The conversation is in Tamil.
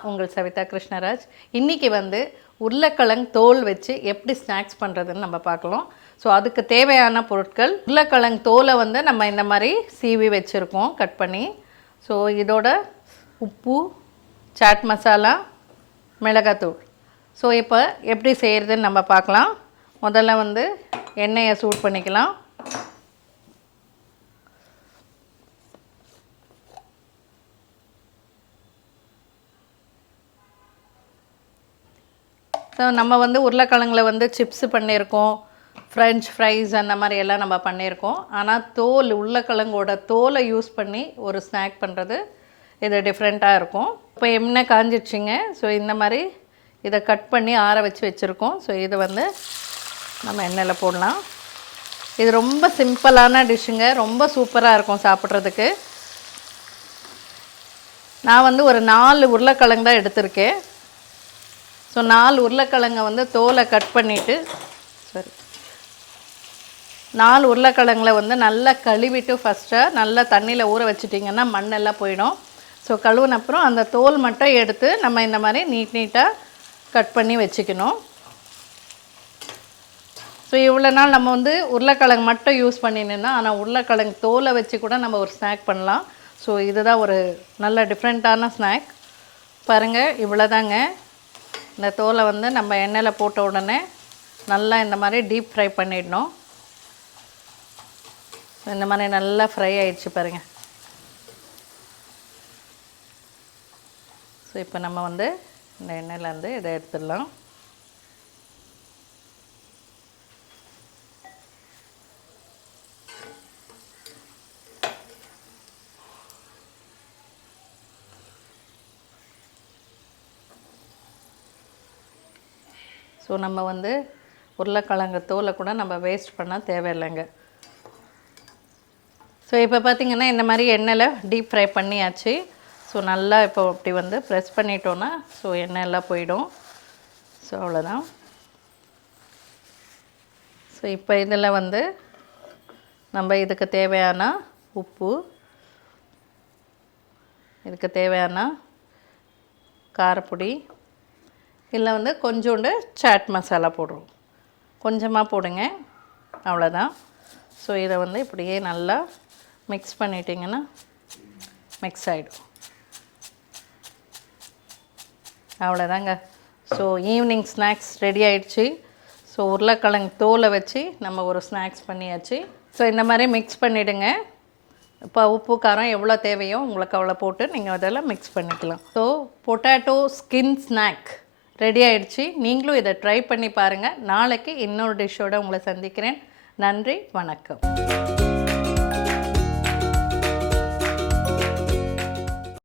நான் உங்கள் சவிதா கிருஷ்ணராஜ். இன்றைக்கி வந்து உருளைக்கிழங்கு தோல் வச்சு எப்படி ஸ்நாக்ஸ் பண்ணுறதுன்னு நம்ம பார்க்கலாம். ஸோ அதுக்கு தேவையான பொருட்கள், உருளைக்கிழங்கு தோலை வந்து நம்ம இந்த மாதிரி சீவி வச்சுருக்கோம் கட் பண்ணி. ஸோ இதோட உப்பு, சாட் மசாலா, மிளகாத்தூள். ஸோ இப்போ எப்படி செய்கிறதுன்னு நம்ம பார்க்கலாம். முதல்ல வந்து எண்ணெயை சூட் பண்ணிக்கலாம். ஸோ நம்ம வந்து உருளைக்கிழங்குல வந்து சிப்ஸு பண்ணியிருக்கோம், ஃப்ரெஞ்ச் ஃப்ரைஸ் அந்த மாதிரி எல்லாம் நம்ம பண்ணியிருக்கோம். ஆனால் தோல், உருளைக்கிழங்கோட தோலை யூஸ் பண்ணி ஒரு ஸ்நாக் பண்ணுறது இது டிஃப்ரெண்ட்டாக இருக்கும். இப்போ எண்ணெய் காஞ்சிடுச்சிங்க. ஸோ இந்த மாதிரி இதை கட் பண்ணி ஆற வச்சு வச்சுருக்கோம். ஸோ இது வந்து நம்ம எண்ணெயில் போடலாம். இது ரொம்ப சிம்பிளான டிஷ்ஷுங்க, ரொம்ப சூப்பராக இருக்கும் சாப்பிட்றதுக்கு. நான் வந்து ஒரு 4 உருளைக்கிழங்கு தான் எடுத்திருக்கேன். ஸோ 4 உருளைக்கிழங்கை வந்து தோலை கட் பண்ணிவிட்டு, 4 உருளைக்கிழங்குல வந்து நல்லா கழுவிட்டு ஃபஸ்ட்டாக நல்லா தண்ணியில் ஊற வச்சுட்டிங்கன்னா மண்ணெல்லாம் போயிடும். ஸோ கழுவுன அப்புறம் அந்த தோல் மட்டும் எடுத்து நம்ம இந்த மாதிரி நீட்டாக கட் பண்ணி வச்சுக்கணும். ஸோ இவ்வளோ நாள் நம்ம வந்து உருளைக்கிழங்கு மட்டும் யூஸ் பண்ணினோன்னா, ஆனால் உருளைக்கிழங்கு தோலை வச்சு கூட நம்ம ஒரு ஸ்நாக் பண்ணலாம். ஸோ இதுதான் ஒரு நல்ல டிஃப்ரெண்ட்டான ஸ்நாக். பாருங்கள், இவ்வளோதாங்க. இந்த தோலை வந்து நம்ம எண்ணெயில் போட்ட உடனே நல்லா இந்த மாதிரி டீப் ஃப்ரை பண்ணிடணும். இந்த மாதிரி நல்லா ஃப்ரை ஆயிடுச்சு பாருங்கள். ஸோ இப்போ நம்ம வந்து இந்த எண்ணெயிலேருந்து இதை எடுத்துடலாம். ஸோ நம்ம வந்து உருளைக்கிழங்கு தோலை கூட நம்ம வேஸ்ட் பண்ண தேவையில்லைங்க. ஸோ இப்போ பார்த்திங்கன்னா இந்த மாதிரி எண்ணெயில் டீப் ஃப்ரை பண்ணியாச்சு. ஸோ நல்லா இப்போ அப்படி வந்து ப்ரெஸ் பண்ணிட்டோன்னா ஸோ எண்ணெய் எல்லாம் போயிடும். ஸோ அவ்வளோதான். ஸோ இப்போ இதில் வந்து நம்ம இதுக்கு தேவையான உப்பு, இதுக்கு தேவையான காரப்பொடி, இதில் வந்து கொஞ்சோண்டு சாட் மசாலா போடுறோம். கொஞ்சமாக போடுங்க, அவ்வளோதான். ஸோ இதை வந்து இப்படியே நல்லா மிக்ஸ் பண்ணிட்டிங்கன்னா மிக்ஸ் ஆகிடும். அவ்வளோதாங்க. ஸோ ஈவினிங் ஸ்நாக்ஸ் ரெடி ஆகிடுச்சு. ஸோ உருளைக்கிழங்கு தோலை வச்சு நம்ம ஒரு ஸ்நாக்ஸ் பண்ணியாச்சு. ஸோ இந்த மாதிரி மிக்ஸ் பண்ணிவிடுங்க. இப்போ உப்பு காரம் எவ்வளோ தேவையோ உங்களுக்கு அவ்வளோ போட்டு நீங்கள் அதெல்லாம் மிக்ஸ் பண்ணிக்கலாம். So potato skin snack ready ஆகிடுச்சு. நீங்களும் இதை ட்ரை பண்ணி பாருங்கள். நாளைக்கு இன்னொரு டிஷ்ஷோடு உங்களை சந்திக்கிறேன். நன்றி, வணக்கம்.